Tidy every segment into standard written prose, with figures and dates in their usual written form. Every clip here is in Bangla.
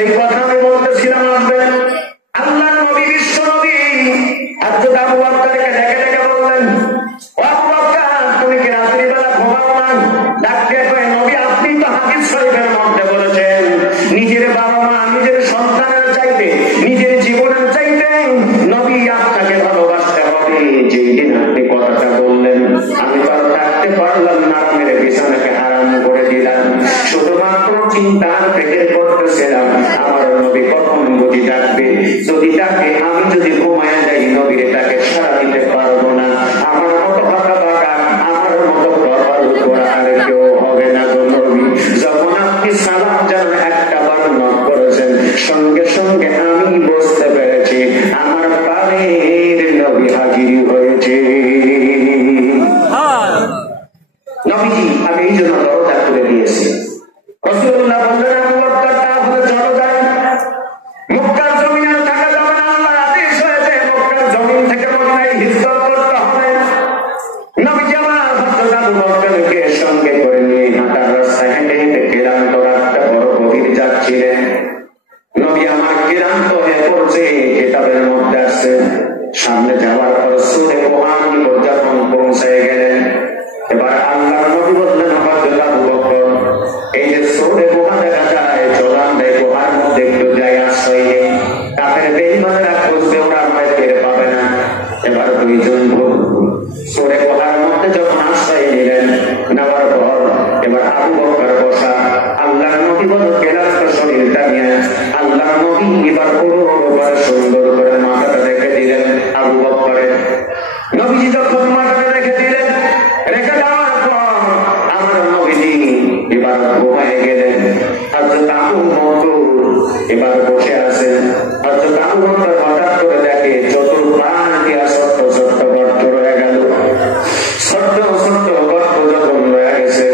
যেই কথা আমি বলতেছিলাম আসবেন, আল্লাহ নবী বিশ্ব নবী হযরত আবু বকরকে ডেকে ডেকে বললেন, ও আবু বকর, তুমি কি রাত্রিবেলা ঘুমাও না? ডাকতে কয়, নবী আপনি তো হাদিস শরীফের মধ্যে বলেছেন নিজের বাবা মা নিজের সন্তানের চাইতে নিজের জীবনের চাইতে নবী আপনাকে ভালোবাসতে হবে। যেদিন আপনি কথাটা বললেন আমি তো আর থাকতে পারলাম না, মেরে বিছানাকে হারাম করে দিলাম। শুধুমাত্র চিন্তার ফিকির করতেছিলাম আমার নবী কখন বুঝি ডাকবে, যদি ডাকে আমি যদি ঘুমায় যাই নবীর তাকে সারা দিতে পারবো না। আমার মতো ফাঁকা বাগান, আমার মতো কপাল করা আর কেউ হবে না গো নবী। যখন আপনি সালাম জান একটা বার নক করেছেন, সঙ্গে সঙ্গে আমি বুঝতে পেরেছি আমার প্রাণের নবী হাজির হয়েছে। নবীজি আমি এই জন্য দরজা খুলে দিয়েছি। রাসূলুল্লাহ বললেন, আবু বকর তাহলে চলো যাই, মক্কার জমিনে থাকা যাবে না, আল্লাহর আদেশ হয়েছে মক্কার জমিন থেকে মদিনায় হিজরত করতে হবে। নবীজি আমার হযরত আবু বকরকে সঙ্গে করে নিয়ে হাঁটার রাস্তায় হেঁটে হেঁটে ক্লান্ত, রাতটা বড় গভীর যাচ্ছিলেন। নবী আমার ক্লান্ত হয়ে পড়ছে, কিতাবের মধ্যে আসছে সামনে যাওয়ার পর সূরা কুরআন যখন পৌঁছে গেলেন, এবার আল্লাহর নবী বললেন, হযরত আবু বকর এই যে সূরা কুরআন দেখা যায় চলান দেয় কুরআন মধ্যে একটু যায় আশ্রয় নেই, কাফের বেঈমানরা খুঁজবে ওরা আমায় টের পাবে না। এবার দুইজন সূরা কুরআন মধ্যে যখন আশ্রয় নিলেন, নেওয়ার পর এবার আবু বকর বসা, আল্লাহর নবী বল ক্লান্ত শরীরটা নিয়ে আল্লাহর নবী এবার পুরোপুরি সুন্দর করে মাথাটা রেখে দিলেন আবু বকরের। নবীজি যখন মাথাটা রেখে দিলেন, রেখে দেওয়ার পর আমার নবীজি এবার ঘুমায় গেলেন। হযরত আবু বকর এবার বসে আছেন। হযরত আবু বকর হঠাৎ করে দেখে চতুর্পাশ দিয়া ছোট্ট ছোট্ট গর্ত রয়ে গেল। ছোট্ট ছোট্ট গর্ত যখন রয়ে গেছে,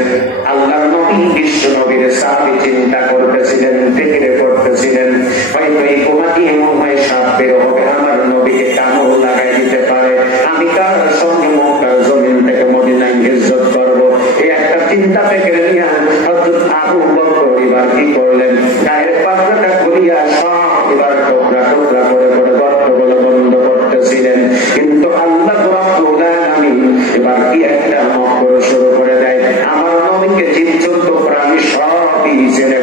আল্লাহর নবী বিশ্ব নবীর সাহাবী চিন্তা করতেছিলেন, ফিকিরে করতেছিলেন, হয়তো এই গুহা দিয়ে মনে হয় সাপ বের হবে, আমার নবীকে কামড় লাগাই দিতে পারে, আমি কার সঙ্গে মক্কার জমিন থেকে মদিনায় হিজরত করবো। এই একটা চিন্তা থেকে নিয়ে হযরত আবু বকর এবার কি করলেন, গায়ের পাতলাটা খুলিয়া সব এবার টুকরা টুকরা করে করে গর্তগুলো বন্ধ করতেছিলেন। কিন্তু আল্লাহ রাব্বুল আলামিন এবার কি একটা মক্র শুরু করে দেয়, আমার নবীকে জীবজন্তু প্রাণী সবই জেনে